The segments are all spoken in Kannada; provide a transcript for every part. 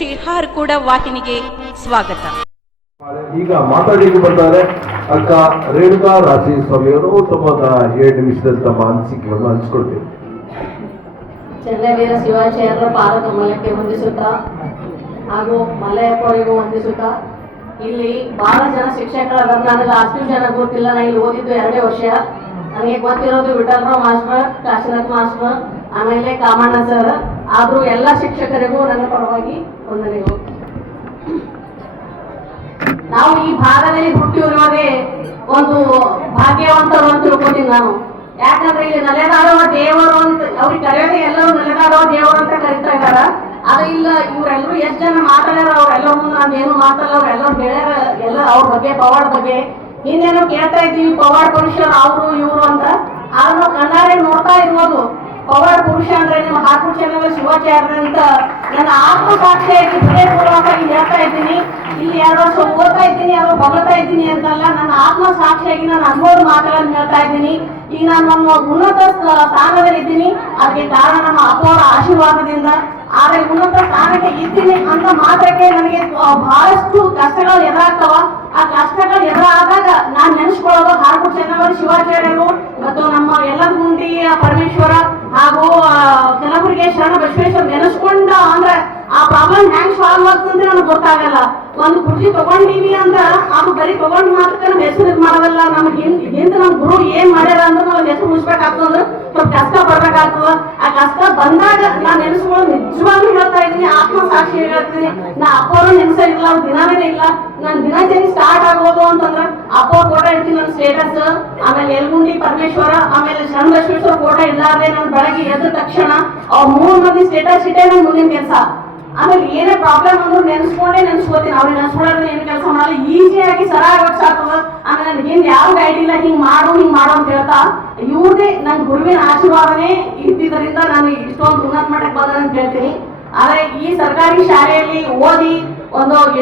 ಶ್ರೀ ಹಾರ್ಕೂಡ ವಾಹಿನಿಗೆ ಸ್ವಾಗತ. ಈಗ ಮಾತಾಡಿಗೆ ಬರ್ತಾರೆ ಅಕ್ಕ ರೇಣುಕಾ ರಾಜಿ ಸ್ವಾಮಿಯವರು ತಮ್ಮ 7 ನಿಮಿಷದಲ್ಲಿ ತಮ್ಮ ಅನಿಸಿಕೆಗಳನ್ನು ಹಂಚ್ಕೊಳ್ತೀವಿ. ಚೆನ್ನವೀರ ಶಿವಾಚಾರ್ಯರ ಪಾದ ಕಮಲಕ್ಕೆ ವಂದಿಸುತ್ತಾ ಹಾಗೂ ಮಲ್ಲಯ್ಯಪ್ಪವರಿಗೂ ವಂದಿಸುತ್ತಾ, ಇಲ್ಲಿ ಬಹಳ ಜನ ಶಿಕ್ಷಕರ ನನಗೆ ಅಷ್ಟು ಜನ ಗೊತ್ತಿಲ್ಲ. ನಾನು ಇಲ್ಲಿ ಓದಿದ್ದು 2 ವರ್ಷ. ನನಗೆ ಗೊತ್ತಿರೋದು ವಿಠಲರಾವ್ ಮಾಸ್ಟರ್, ಕಾಶಿನಾಥ್ ಮಾಸ್ಟರ್, ಆಮೇಲೆ ಕಾಮಣ್ಣ ಸರ್. ಆದರೂ ಎಲ್ಲ ಶಿಕ್ಷಕರಿಗೂ ನನ್ನ ಪರವಾಗಿ ವಂದನೆಗಳು. ನಾವು ಈ ಭಾಗದಲ್ಲಿ ಹುಟ್ಟಿರುವುದೇ ಒಂದು ಭಾಗ್ಯವಂತರು ಅಂತ ತಿಳ್ಕೊತೀನಿ ನಾನು. ಯಾಕಂದ್ರೆ ಇಲ್ಲಿ ನೆಲೆದಾರೋ ದೇವರು ಅಂತ ಅವ್ರಿಗೆ ಕರೆಯೋದೇ, ಎಲ್ಲರೂ ನೆಲೆದಾರೋ ದೇವರು ಅಂತ ಕರಿತಾ ಇದಾರ. ಅದು ಇಲ್ಲ, ಇವರೆಲ್ಲರೂ ಎಷ್ಟು ಜನ ಮಾತಾಡ್ಯಾರ, ಅವ್ರೆಲ್ಲರ ಮುಂದೆ ನಾನು ಏನು ಮಾತಾಡಲ್ಲ, ಅವ್ರೆಲ್ಲರೂ ಹೇಳ್ಯಾರ ಎಲ್ಲ ಅವ್ರ ಬಗ್ಗೆ, ಪವಾಡ್ ಬಗ್ಗೆ. ಇನ್ನೇನೋ ಕೇಳ್ತಾ ಇದ್ದೀವಿ ಪವಾಡ್ ಪುರುಷರು ಅವರು ಇವರು ಅಂತ. ಆದ್ರೆ ನಾವು ಕಣ್ಣಾರೆ ನೋಡ್ತಾ ಇರ್ಬೋದು ಪವಾಡ್ ಪುರುಷ ಅಂದ್ರೆ ನಿಮ್ಮ ಹಾರ್ಕೂಡ ಚೆನ್ನವೀರ ಶಿವಾಚಾರ್ಯ ಅಂತ ನನ್ನ ಆತ್ಮಸಾಕ್ಷಿಯಾಗಿ ಹೃದಯಪೂರ್ವಕವಾಗಿ ಹೇಳ್ತಾ ಇದ್ದೀನಿ. ಇಲ್ಲಿ 2 ವರ್ಷ ಓದ್ತಾ ಇದ್ದೀನಿ, ಯಾರೋ ಹೊಗಳ್ತಾ ಇದ್ದೀನಿ ಅಂತಲ್ಲ, ನನ್ನ ಆತ್ಮಸಾಕ್ಷಿಯಾಗಿ ನಾನು ಅನುಭವದ ಮಾತುಗಳನ್ನು ಹೇಳ್ತಾ ಇದ್ದೀನಿ. ಈಗ ನಾನು ನಮ್ಮ ಉನ್ನತ ಸ್ಥಾನದಲ್ಲಿದ್ದೀನಿ. ಅದಕ್ಕೆ ಕಾರಣ ನಮ್ಮ ಅಪ್ಪವರ ಆಶೀರ್ವಾದದಿಂದ. ಆದ್ರೆ ಉನ್ನತ ಸ್ಥಾನಕ್ಕೆ ಇದ್ದೀನಿ ಅಂತ ಮಾತ್ರಕ್ಕೆ ನನಗೆ ಬಹಳಷ್ಟು ಕಷ್ಟಗಳು ಎದುರಾಗ್ತಾವ. ಆ ಕಷ್ಟಗಳು ಎದುರಾದಾಗ ನಾನು ನೆನೆಸ್ಕೊಳ್ಳೋದು ಹಾರ್ಕೂಡ ಚೆನ್ನವೀರ ಶಿವಾಚಾರ್ಯರು ಮತ್ತು ನಮ್ಮ ಯಲ್ಲಗುಂಡಿ ಪರಮೇಶ್ವರ ಹಾಗೂ ಕಲಬುರಗಿ ಶರಣ ಬಸವೇಶ್ವರ ನೆನೆಸ್ಕೊಂಡ ಅಂದ್ರೆ ಆ ಪ್ರಾಬ್ಲಮ್ ಹ್ಯಾಂಗ್ ಸಾಲ್ವ್ ಆಗ್ತಂದ್ರೆ ನನಗೆ ಗೊತ್ತಾಗಲ್ಲ. ಒಂದು ಕುರ್ಚಿ ತಗೊಂಡಿವಿ ಅಂದ್ರೆ ಅದು ಬರೀ ತಗೊಂಡ್ ಮಾತ್ರ ನಮ್ಮ ಹೆಸರು ಇದು ಮಾಡೋದಲ್ಲ. ನಮ್ಗೆ ಹಿಂದೆ ನಮ್ಮ ಗುರು ಏನ್ ಮಾಡ್ಯಾರ ಅಂದ್ರೆ ನಾವು ಹೆಸರು ಉಳಿಸ್ಬೇಕಾಗ್ತಂದ್ರೆ ಸ್ವಲ್ಪ ಕಷ್ಟ ಪಡ್ಬೇಕಾಗ್ತದ. ಆ ಕಷ್ಟ ಬಂದಾಗ ನಾನು ನೆನೆಸ್ಕೊಳ್ಳೋದು ನಿಜವಾಗ್ಲೂ ಹೇಳ್ತಾ ಇದ್ದೀನಿ, ಆತ್ಮಸಾಕ್ಷಿ ಹೇಳ್ತೀನಿ. ನಾ ಅಪ್ಪವರು ನೆನೆಸಿಲ್ಲ, ಅವ್ರು ದಿನಾನೇ ಇಲ್ಲ. ನಾನು ದಿನಚರಿ ಸ್ಟಾರ್ಟ್ ಆಗೋದು ಅಂತಂದ್ರೆ ಅಪ್ಪ ಫೋಟೋ ಇಡ್ತೀನಿ ನನ್ನ ಸ್ಟೇಟಸ್, ಆಮೇಲೆ ಯಲ್ಲಗುಂಡಿ ಪರಮೇಶ್ವರ, ಆಮೇಲೆ ಶರಣ ಬಸವೇಶ್ವರ ಫೋಟೋ ಇಲ್ಲಾರ್ದೆ ನಾನು ಬೆಳಗ್ಗೆ ಎದ್ದ ತಕ್ಷಣ ಅವ್ರ 3 ಮಂದಿ ಸ್ಟೇಟಸ್ ಇಟ್ಟೇ ನನ್ನ ಮುಂದಿನ ಕೆಲಸ. ಆಮೇಲೆ ಏನೇ ಪ್ರಾಬ್ಲಮ್ ಅಂದ್ರೂ ನೆನ್ಸ್ಕೋತೀನಿ. ಅವ್ರಿಗೆ ನೆನ್ಸ್ಕೊಳ್ಳೋದ್ರೆ ಏನು ಕೆಲಸ ಮಾಡಲ್ಲ, ಈಸಿಯಾಗಿ ಸರಾಗಕ್ಕೆ ಆಗ್ತದ. ಆಮೇಲೆ ನನಗೆ ಹಿಂದೆ ಯಾವ ಗೈಡ್ ಇಲ್ಲ, ಹಿಂಗ್ ಮಾಡು ಅಂತ ಹೇಳ್ತಾ ಇವ್ರದೇ ನನ್ನ ಗುರುವಿನ ಆಶೀರ್ವಾದನೇ ಇದ್ದಿದ್ದರಿಂದ ನಾನು ಇಷ್ಟೊಂದು ಉನ್ನತ ಮಟ್ಟಕ್ಕೆ ಬಂದ ಅಂತ ಹೇಳ್ತೀನಿ. ಆದ್ರೆ ಈ ಸರ್ಕಾರಿ ಶಾಲೆಯಲ್ಲಿ ಓದಿ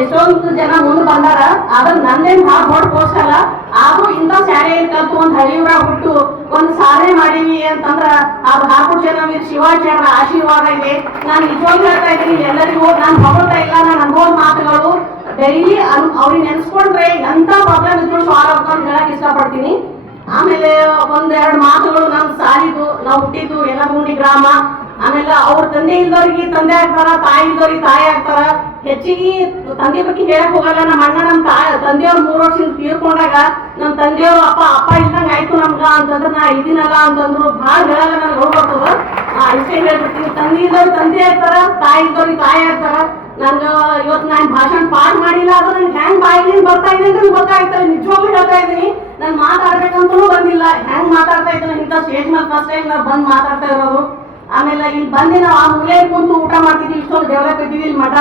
ಎಷ್ಟೊಂದು ಜನ ಮುಂದೆ ಬಂದಾರ. ಆದ್ರೆ ನಂದೇನು ಭಾಳ ದೊಡ್ಡ ಪೋಸ್ಟ್ ಅಲ್ಲ. ಆದ್ರೂ ಇಂಥ ಶಾಲೆಯಲ್ಲಿ ಕಲ್ತು ಒಂದು ಹಳ್ಳಿಯೂರ ಬಿಟ್ಟು ಒಂದು ಸಾಧನೆ ಮಾಡೀವಿ ಅಂತಂದ್ರ ಅದು ಹಾರ್ಕೂಡ ಚೆನ್ನವೀರ ಶಿವಾಚಾರ್ಯರ ಆಶೀರ್ವಾದ ಇದೆ. ನಾನು ನಿಜವಾಗ್ಲೂ ಹೇಳ್ತಾ ಇದ್ದೀನಿ ಎಲ್ಲರಿಗೂ, ನಾನು ಹೊಗಳ್ತಾ ಇಲ್ಲ, ನಾನು ಅನುಭವದ ಮಾತುಗಳು ಡೈಲಿ ಅವ್ರಿಗೆ ನೆನ್ಸ್ಕೊಂಡ್ರೆ ಎಂತ ಪ್ರಾಬ್ಲಮ್ ಇದ್ರು ಸಾಲ್ವ್ ಆಗ್ತಾ ಅಂತ ಹೇಳಕ್ ಇಷ್ಟಪಡ್ತೀನಿ. ಆಮೇಲೆ 1-2 ಮಾತುಗಳು ನಮ್ಮ ಸಾಲಿದು, ನಾವು ಹುಟ್ಟಿದ್ದು ಯಲ್ಲಗುಂಡಿ ಗ್ರಾಮ. ಆಮೇಲೆ ಅವ್ರ ತಂದೆ ಇಲ್ದವ್ರಿಗೆ ತಂದೆ ಆಗ್ತಾರ, ತಾಯಿ ಇಲ್ದವ್ರಿಗೆ ತಾಯಿ ಆಗ್ತಾರ. ಹೆಚ್ಚಿಗೆ ತಂದೆ ಬಗ್ಗೆ ಹೇಳಕ್ ಹೋಗಲ್ಲ. ನಮ್ಮ ಅಣ್ಣ ನಮ್ಮ ತಂದೆಯವ್ರು 3 ವರ್ಷದಿಂದ ತೀರ್ಕೊಂಡಾಗ ನಮ್ಮ ತಂದೆಯವ್ರು ಅಪ್ಪ ಇಲ್ದಂಗ ಆಯ್ತು ನಮ್ಗ ಅಂತಂದ್ರೆ ನಾ ಇದೀನಲ್ಲ ಅಂತಂದ್ರು ಭಾಳ ಹೇಳಲ್ಲ. ನನಗೆ ಹೋಗ್ಬರ್ತದ, ಇಷ್ಟೇ ಹೇಳ್ಬಿಡ್ತೀನಿ. ತಂದೆ ಇಲ್ದವ್ರು ತಂದೆ ಆಗ್ತಾರ, ತಾಯಿ ಇಲ್ದವ್ರಿಗೆ ತಾಯಿ ಆಗ್ತಾರ. ನನ್ಗ ಇವತ್ತು ನಾನು ಭಾಷಣ ಪಾಠ ಮಾಡಿಲ್ಲ, ಆದ್ರೆ ನನ್ಗೆ ಹೆಂಗ್ ಬಾಯಿಲಿಂದ ಬರ್ತಾ ಇದೆ ಅಂತ ಗೊತ್ತಾಗ್ತದೆ. ನಿಜವಾಗ್ಲೂ ಹೇಳ್ತಾ ಇದ್ದೀನಿ, ನಾನು ಮಾತಾಡ್ಬೇಕಂತಲೂ ಬಂದಿಲ್ಲ. ಹೆಂಗ್ ಮಾತಾಡ್ತಾ ಇದ್ದೀನಿ ಇಂಥ ಸ್ಟೇಜ್ ಮೇಲೆ ಫಸ್ಟ್ ಟೈಮ್ ನಾವು ಬಂದು ಮಾತಾಡ್ತಾ ಇರೋದು. ಆಮೇಲೆ ಇಲ್ಲಿ ಬಂದು ನಾವು ಆ ಮೂಲೆಯಲ್ಲಿ ಕುಂತು ಊಟ ಮಾಡ್ತಿದ್ವಿ. ಇಷ್ಟೊಂದು ಡೆವಲಪ್ ಇದ್ದೀವಿ ಇಲ್ಲಿ ಮಠ.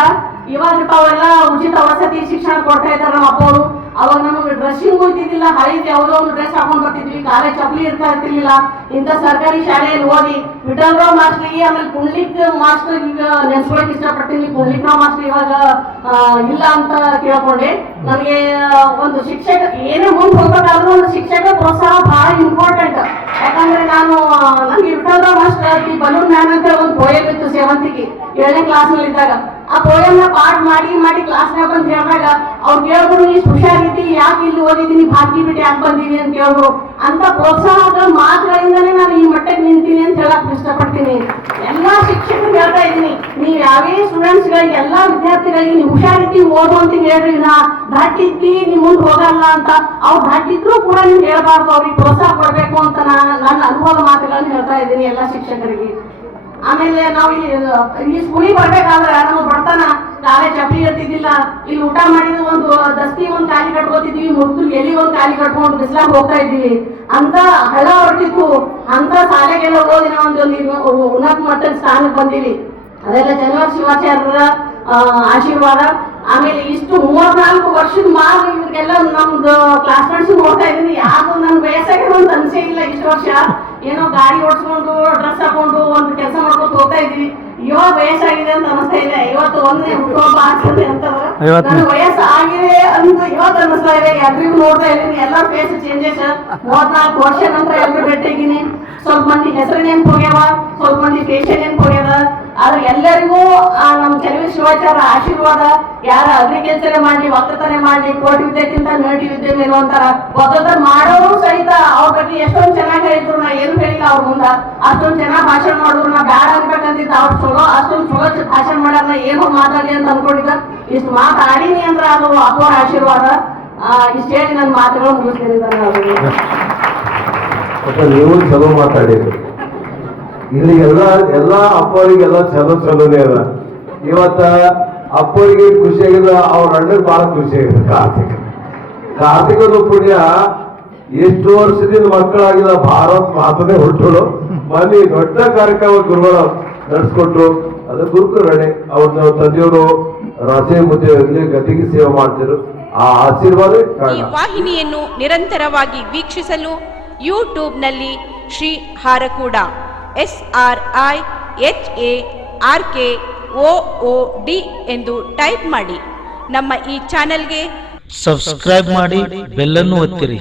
ಇವಾಗ ತಾವೆಲ್ಲ ಉಚಿತ ವಸತಿ ಶಿಕ್ಷಣ ಕೊಡ್ತಾ ಇದ್ದಾರೆ ನಮ್ಮ ಅಪ್ಪವರು. ಅವಾಗ ನಮಗೆ ಡ್ರೆಸ್ಸಿಂಗ್ ಇದ್ದಿದ್ದಿಲ್ಲ, ಹಳೀತಿ ಯಾವುದೋ ಒಂದು ಡ್ರೆಸ್ ಹಾಕೊಂಡ್ ಬರ್ತಿದ್ವಿ, ಕಾಲೇಜ್ ಚಪ್ಪಲಿ ಇರ್ತಿರ್ಲಿಲ್ಲ. ಇಂಥ ಸರ್ಕಾರಿ ಶಾಲೆಯಲ್ಲಿ ಓದಿ ವಿಠಲರಾವ್ ಮಾಸ್ಟರ್ಗೆ, ಆಮೇಲೆ ಪುಂಡ್ಲಿಕ್ ಮಾಸ್ಟರ್ ಈಗ ನೆನ್ಸ್ಕೊಳಕ್ ಇಷ್ಟಪಡ್ತೀನಿ. ಪುಂಡ್ಲಿಕ್ರಾವ್ ಮಾಸ್ಟರ್ ಇವಾಗ ಇಲ್ಲ ಅಂತ ಕೇಳ್ಕೊಂಡೆ. ನನಗೆ ಒಂದು ಶಿಕ್ಷಕ ಏನೇ ಮುಂದೆ ಹೋಗ್ಬೇಕಾದ್ರೂ ಒಂದು ಶಿಕ್ಷಕ ಪ್ರೋತ್ಸಾಹ ಬಹಳ ಇಂಪಾರ್ಟೆಂಟ್. ಯಾಕಂದ್ರೆ ನನಗೆ ವಿಠಲರಾವ್ ಮಾಸ್ಟರ್ ಬಲೂನ್ ಮ್ಯಾನ್ ಅಂತ ಒಂದು ಪೋಯಮ್ ಇತ್ತು ಸೇವಂತಿಗೆ 7ನೇ ಕ್ಲಾಸ್ನಲ್ಲಿ ಇದ್ದಾಗ. ಆ ಪೋಯಮ್ನ ಪಾಠ ಮಾಡಿ ಕ್ಲಾಸ್ನಾಗ ಬಂದು ಹೇಳಿದಾಗ ಅವ್ರು ಕೇಳಿದ್ರು, ನೀ ಹುಷಾರಿದ್ದಿ, ಯಾಕೆ ಇಲ್ಲಿ ಓದಿದ್ದೀನಿ, ಬಾಕಿ ಬಿಟ್ಟು ಯಾಕೆ ಬಂದೀನಿ ಅಂತ ಕೇಳಿದ್ರು. ಅಂತ ಪ್ರೋತ್ಸಾಹದ ಮಾತುಗಳಿಂದನೇ ನಾನು ಈ ಮಟ್ಟಕ್ಕೆ ನಿಂತೀನಿ ಅಂತ ಹೇಳಕ್ ಇಷ್ಟಪಡ್ತೀನಿ. ಎಲ್ಲಾ ಶಿಕ್ಷಕರಿಗೆ ಹೇಳ್ತಾ ಇದ್ದೀನಿ, ನೀವು ಯಾವೇ ಸ್ಟೂಡೆಂಟ್ಸ್ಗಳಿಗೆ, ಎಲ್ಲಾ ವಿದ್ಯಾರ್ಥಿಗಳಿಗೆ ನೀವು ಹುಷಾರಿದ್ದಿ ಓದು ಅಂತ ಹೇಳ್ರಿ. ನಾ ದಾಟಿದ್ದಿ ನೀವು ಮುಂದೆ ಹೋಗಲ್ಲ ಅಂತ. ಅವ್ರು ದಾಟಿದ್ರು ಕೂಡ ನೀವು ಹೇಳ್ಬಾರ್ದು, ಅವ್ರಿಗೆ ಪ್ರೋತ್ಸಾಹ ಕೊಡ್ಬೇಕು ಅಂತ ನನ್ನ ಅನುಭವದ ಮಾತುಗಳನ್ನ ಹೇಳ್ತಾ ಇದ್ದೀನಿ ಎಲ್ಲಾ ಶಿಕ್ಷಕರಿಗೆ. ಆಮೇಲೆ ನಾವು ಈ ಸ್ಕೂಲಿಗೆ ಬರ್ಬೇಕಾದ್ರೆ ನಮ್ಮ ಬಡತನ, ಕಾಲೇಜ್ ಚಪ್ಪಲಿ ಇರ್ತಿದ್ದಿಲ್ಲ. ಇಲ್ಲಿ ಊಟ ಮಾಡಿದ ಒಂದು ದಸ್ತಿ ಒಂದು ಖಾಲಿ ಕಟ್ಕೋತಿದ್ವಿ, ಮುತ್ತು ಎಲ್ಲಿ ಒಂದು ಖಾಲಿ ಕಟ್ಕೊಂಡು ಬಿಸ್ಲಾಗ ಹೋಗ್ತಾ ಇದ್ದೀವಿ ಅಂತ ಹಳ ಹೊರಟಿತ್ತು. ಅಂತ ಶಾಲೆಗೆಲ್ಲ ಓದಿ ನಾವು ಒಂದು ಉನ್ನತ ಮಟ್ಟದ ಸ್ಥಾನಕ್ಕೆ ಬಂದೀವಿ. ಅದೆಲ್ಲ ಚೆನ್ನವೀರ ಶಿವಾಚಾರ್ಯರ ಆಶೀರ್ವಾದ. ಆಮೇಲೆ ಇಷ್ಟು 34 ವರ್ಷದ ಮಾರ್ಗ ಇವ್ರಿಗೆಲ್ಲ ನಮ್ದು ಕ್ಲಾಸ್ಮೇಟ್ಸ್ ನೋಡ್ತಾ ಇದ್ದೀನಿ. ಯಾರು ನನ್ನ ವಯಸ್ಸಾಗಿ ಒಂದು ಅನ್ಸೇ ಇಲ್ಲ. ಇಷ್ಟು ವರ್ಷ ಏನೋ ಗಾಡಿ ಓಡಿಸ್ಕೊಂಡು ಡ್ರೆಸ್ ಹಾಕೊಂಡು ಒಂದು ಕೆಲಸ ಮಾಡ್ಕೊಂಡು ಹೋಗ್ತಾ ಇದೀವಿ. ಇವಾಗ ವಯಸ್ಸಾಗಿದೆ ಅಂತ ಅನಿಸ್ತಾ ಇದೆ. ಇವತ್ತು ಒಂದೇ ಹುಟ್ಟುಹಬ್ಬ ಆಗ್ತದೆ ಅಂತಂದ್ರೆ ನನ್ನ ವಯಸ್ಸು ಆಗಿದೆ ಅಂತ ಇವತ್ತು ಅನಿಸ್ತಾ ಇದೆ. ಎಲ್ರಿಗೂ ನೋಡ್ತಾ ಇದ್ದೀನಿ, ಎಲ್ಲರ ಫೇಸ್ ಚೇಂಜಸ್. 34 ವರ್ಷ ನಂತರ ಎಲ್ಲರೂ ಭೇಟಿಯಾಗಿನಿ. ಸ್ವಲ್ಪ ಮಂದಿ ಹೆಸರು ನೆನ್ಪು ಹೋಗ್ಯಾವ, ಸ್ವಲ್ಪ ಮಂದಿ ಫೇಶನ್ ನೆನ್ಪು ಹೋಗ್ಯಾವ. ಆದ್ರೆ ಎಲ್ಲರಿಗೂ ನಮ್ಮ ಕೆಲವು ಶಿವಾಚಾರ ಆಶೀರ್ವಾದ, ಯಾರ ಅಗ್ರಿಕಲ್ಚರ್ ಮಾಡ್ಲಿ, ಒಕ್ಕಲ್ತನ ಮಾಡ್ಲಿ, ಕೋಟಿ ವಿದ್ಯೆಕ್ಕಿಂತ ನಟಿ ವಿದ್ಯೆ ಮೇಲು ಅಂತಾರ. ಒಕ್ಕಲ್ತನ ಮಾಡೋರು ಸಹಿತ ಅವ್ರ ಬಗ್ಗೆ ಎಷ್ಟೊಂದು ಚೆನ್ನಾಗಿ ಹೇಳಿದ್ರು, ನಾ ಏನು ಹೇಳಿಲ್ಲ ಅವ್ರ ಮುಂದ. ಅಷ್ಟೊಂದು ಚೆನ್ನಾಗಿ ಭಾಷಣ ಮಾಡಿದ್ರು, ನಾ ಬ್ಯಾಡ ಅನ್ಬೇಕಂತಿದ್ದ. ಅವ್ರು ಚಲೋ ಅಷ್ಟೊಂದು ಚಲೋ ಭಾಷಣ ಮಾಡ್ಯಾರ, ನಾ ಏನೋ ಮಾತಾಡ್ಲಿ ಅಂತ ಅನ್ಕೊಂಡಿದ್ದ. ಇಷ್ಟು ಮಾತಾಡೀನಿ ಅಂದ್ರೆ ಅದು ಅಪ್ಪವ್ರ ಆಶೀರ್ವಾದ. ಇಷ್ಟು ಹೇಳಿ ನನ್ನ ಮಾತುಗಳು ಮುಗಿಸ್ತೀನಿ. ನೀವು ಚಲೋ ಮಾತಾಡಿದ್ರಿ. ಇಲ್ಲಿ ಎಲ್ಲ ಅಪ್ಪವರಿಗೆಲ್ಲ ಚಲೋನೇ ಅದ. ಇವತ್ತ ಅಪ್ಪರಿಗೆ ಖುಷಿಯಾಗಿಲ್ಲ, ಅವ್ರ ಅಣ್ಣಗೆ ಬಹಳ ಖುಷಿಯಾಗಿದೆ. ಕಾರ್ತಿಕದ ಪುಣ್ಯ ಎಷ್ಟು ವರ್ಷದಿಂದ ಮಕ್ಕಳಾಗಿಲ್ಲ, ಭಾರತ್ ಮಾತನೇ ಹೊರಟರು. ಮನೆ ದೊಡ್ಡ ಕಾರ್ಯಕ್ರಮ ಗುರುಗಳು ನಡೆಸ್ಕೊಟ್ರು. ಅದು ಗುರುಕರಣೆ. ಅವ್ರ ತಂದೆಯವರು ರಾಜೇ ಮುದ್ದೆಯಲ್ಲಿ ಗದಿಗೆ ಸೇವೆ ಮಾಡ್ತಿರು. ಆ ಆಶೀರ್ವಾದ ಈ ವಾಹಿನಿಯನ್ನು ನಿರಂತರವಾಗಿ ವೀಕ್ಷಿಸಲು ಯೂಟ್ಯೂಬ್ನಲ್ಲಿ ಶ್ರೀ ಹಾರಕೂಡ SRIHARKOOD ಎಂದು ಟೈಪ್ ಮಾಡಿ. ನಮ್ಮ ಈ ಚಾನೆಲ್ಗೆ ಸಬ್ಸ್ಕ್ರೈಬ್ ಮಾಡಿ, ಬೆಲ್ ಅನ್ನು ಒತ್ತಿರಿ.